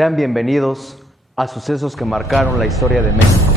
Sean bienvenidos a Sucesos que marcaron la historia de México.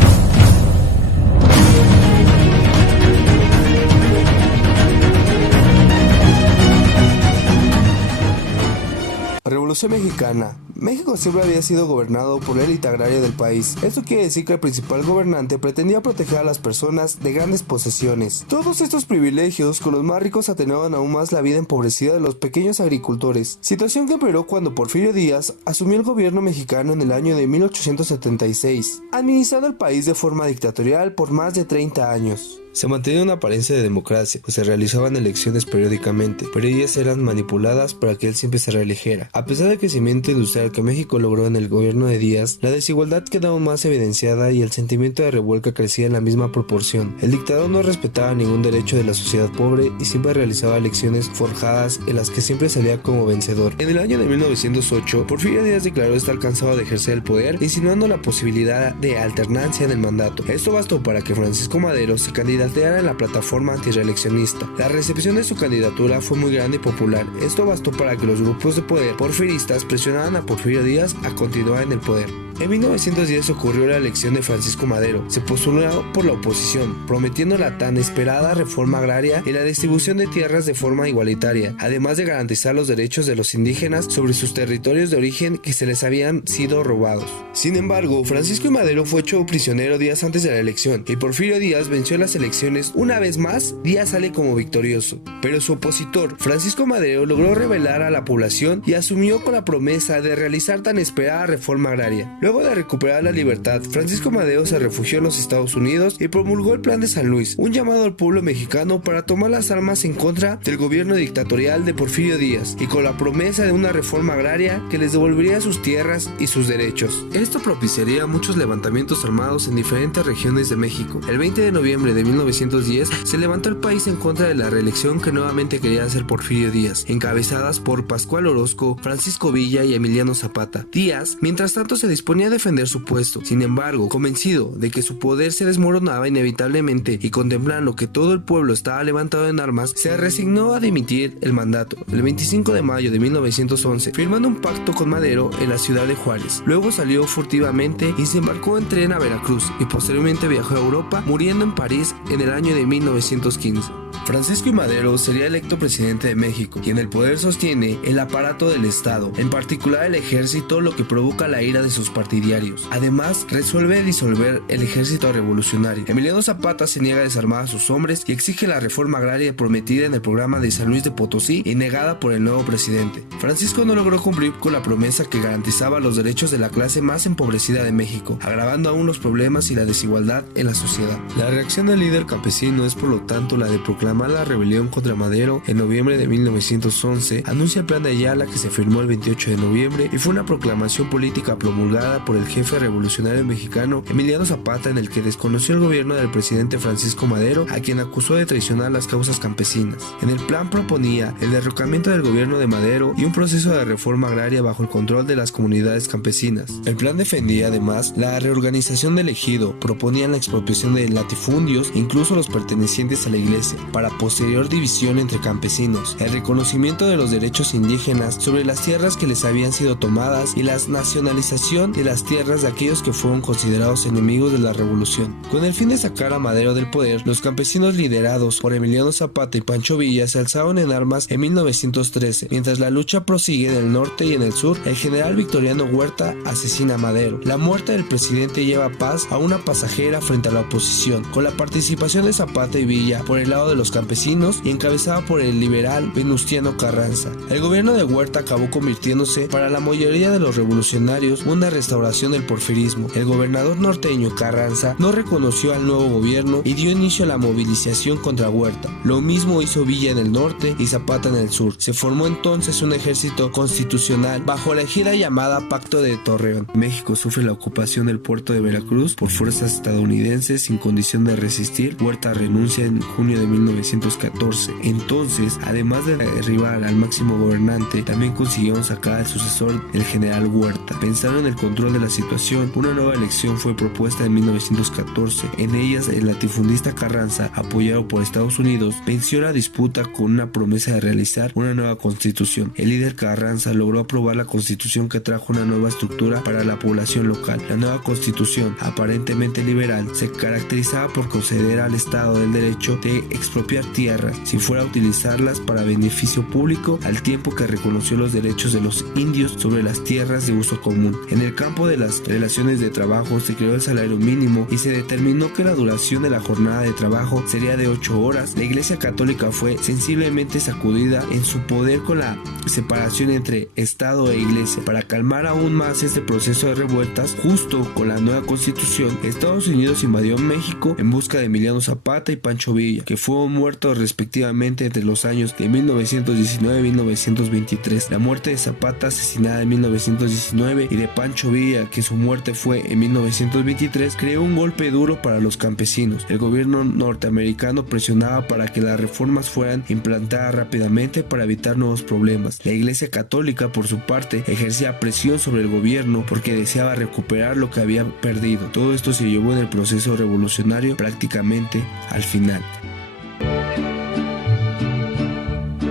Revolución Mexicana. México siempre había sido gobernado por la élite agraria del país. Esto quiere decir que el principal gobernante pretendía proteger a las personas de grandes posesiones. Todos estos privilegios con los más ricos atenuaban aún más la vida empobrecida de los pequeños agricultores, situación que empeoró cuando Porfirio Díaz asumió el gobierno mexicano en el año de 1876, administrando el país de forma dictatorial por más de 30 años. Se mantenía una apariencia de democracia, pues se realizaban elecciones periódicamente, pero ellas eran manipuladas para que él siempre se reeligiera. A pesar del crecimiento industrial que México logró en el gobierno de Díaz, la desigualdad quedaba aún más evidenciada y el sentimiento de revuelta crecía en la misma proporción. El dictador no respetaba ningún derecho de la sociedad pobre y siempre realizaba elecciones forjadas en las que siempre salía como vencedor. En el año de 1908, Porfirio Díaz declaró estar cansado de ejercer el poder, insinuando la posibilidad de alternancia en el mandato. Esto bastó para que Francisco Madero se candidateara en la plataforma antireeleccionista. La recepción de su candidatura fue muy grande y popular. Esto bastó para que los grupos de poder porfiristas presionaran a Porfirio Díaz a continuar en el poder. En 1910 ocurrió la elección de Francisco Madero. Se postuló por la oposición, prometiendo la tan esperada reforma agraria y la distribución de tierras de forma igualitaria, además de garantizar los derechos de los indígenas sobre sus territorios de origen que se les habían sido robados. Sin embargo, Francisco Madero fue hecho prisionero días antes de la elección y Porfirio Díaz venció las elecciones. Una vez más, Díaz sale como victorioso, pero su opositor, Francisco Madero, logró rebelar a la población y asumió con la promesa de realizar tan esperada reforma agraria. Luego de recuperar la libertad, Francisco Madero se refugió en los Estados Unidos y promulgó el Plan de San Luis, un llamado al pueblo mexicano para tomar las armas en contra del gobierno dictatorial de Porfirio Díaz y con la promesa de una reforma agraria que les devolvería sus tierras y sus derechos. Esto propiciaría muchos levantamientos armados en diferentes regiones de México. El 20 de noviembre de 1910 se levantó el país en contra de la reelección que nuevamente quería hacer Porfirio Díaz, encabezadas por Pascual Orozco, Francisco Villa y Emiliano Zapata. Díaz, mientras tanto, se disponía a defender su puesto. Sin embargo, convencido de que su poder se desmoronaba inevitablemente y contemplando que todo el pueblo estaba levantado en armas, se resignó a dimitir el mandato el 25 de mayo de 1911, firmando un pacto con Madero en la ciudad de Juárez. Luego salió furtivamente y se embarcó en tren a Veracruz y posteriormente viajó a Europa, muriendo en París en el año de 1915. Francisco I. Madero sería electo presidente de México y en el poder sostiene el aparato del Estado, en particular el ejército, lo que provoca la ira de sus partidarios. Además, resuelve disolver el ejército revolucionario. Emiliano Zapata se niega a desarmar a sus hombres y exige la reforma agraria prometida en el programa de San Luis de Potosí y negada por el nuevo presidente. Francisco no logró cumplir con la promesa que garantizaba los derechos de la clase más empobrecida de México, agravando aún los problemas y la desigualdad en la sociedad. La reacción del líder campesino es por lo tanto la de proclamar la rebelión contra Madero. En noviembre de 1911 anuncia el Plan de Ayala, que se firmó el 28 de noviembre y fue una proclamación política promulgada por el jefe revolucionario mexicano Emiliano Zapata, en el que desconoció el gobierno del presidente Francisco Madero, a quien acusó de traicionar las causas campesinas. En el plan proponía el derrocamiento del gobierno de Madero y un proceso de reforma agraria bajo el control de las comunidades campesinas. El plan defendía además la reorganización del ejido, proponían la expropiación de latifundios, incluso los pertenecientes a la iglesia, para posterior división entre campesinos, el reconocimiento de los derechos indígenas sobre las tierras que les habían sido tomadas y la nacionalización de las tierras de aquellos que fueron considerados enemigos de la revolución. Con el fin de sacar a Madero del poder, los campesinos liderados por Emiliano Zapata y Pancho Villa se alzaron en armas en 1913. Mientras la lucha prosigue en el norte y en el sur, el general Victoriano Huerta asesina a Madero. La muerte del presidente lleva paz a una pasajera frente a la oposición, con la participación de Zapata y Villa por el lado de los campesinos y encabezada por el liberal Venustiano Carranza. El gobierno de Huerta acabó convirtiéndose para la mayoría de los revolucionarios una restauración del porfirismo. El gobernador norteño Carranza no reconoció al nuevo gobierno y dio inicio a la movilización contra Huerta. Lo mismo hizo Villa en el norte y Zapata en el sur. Se formó entonces un ejército constitucional bajo la égida llamada Pacto de Torreón. México sufre la ocupación del puerto de Veracruz por fuerzas estadounidenses sin condición de resistir. Huerta renuncia en junio de 1915 1914. Entonces, además de derribar al máximo gobernante, también consiguieron sacar al sucesor, el general Huerta. Pensando en el control de la situación, una nueva elección fue propuesta en 1914. En ellas, el latifundista Carranza, apoyado por Estados Unidos, venció la disputa con una promesa de realizar una nueva constitución. El líder Carranza logró aprobar la constitución que trajo una nueva estructura para la población local. La nueva constitución, aparentemente liberal, se caracterizaba por conceder al Estado el derecho de expropiar tierras si fuera a utilizarlas para beneficio público, al tiempo que reconoció los derechos de los indios sobre las tierras de uso común. En el campo de las relaciones de trabajo se creó el salario mínimo y se determinó que la duración de la jornada de trabajo sería de 8 horas. La Iglesia Católica fue sensiblemente sacudida en su poder con la separación entre Estado e Iglesia. Para calmar aún más este proceso de revueltas, justo con la nueva constitución, Estados Unidos invadió México en busca de Emiliano Zapata y Pancho Villa, que fueron muertos respectivamente entre los años de 1919 y 1923. La muerte de Zapata, asesinada en 1919, y de Pancho Villa, que su muerte fue en 1923, creó un golpe duro para los campesinos. El gobierno norteamericano presionaba para que las reformas fueran implantadas rápidamente para evitar nuevos problemas. La Iglesia Católica, por su parte, ejercía presión sobre el gobierno porque deseaba recuperar lo que había perdido. Todo esto se llevó en el proceso revolucionario prácticamente al final.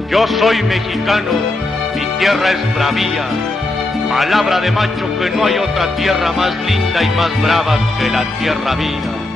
Yo soy mexicano, mi tierra es bravía. Palabra de macho que no hay otra tierra más linda y más brava que la tierra mía.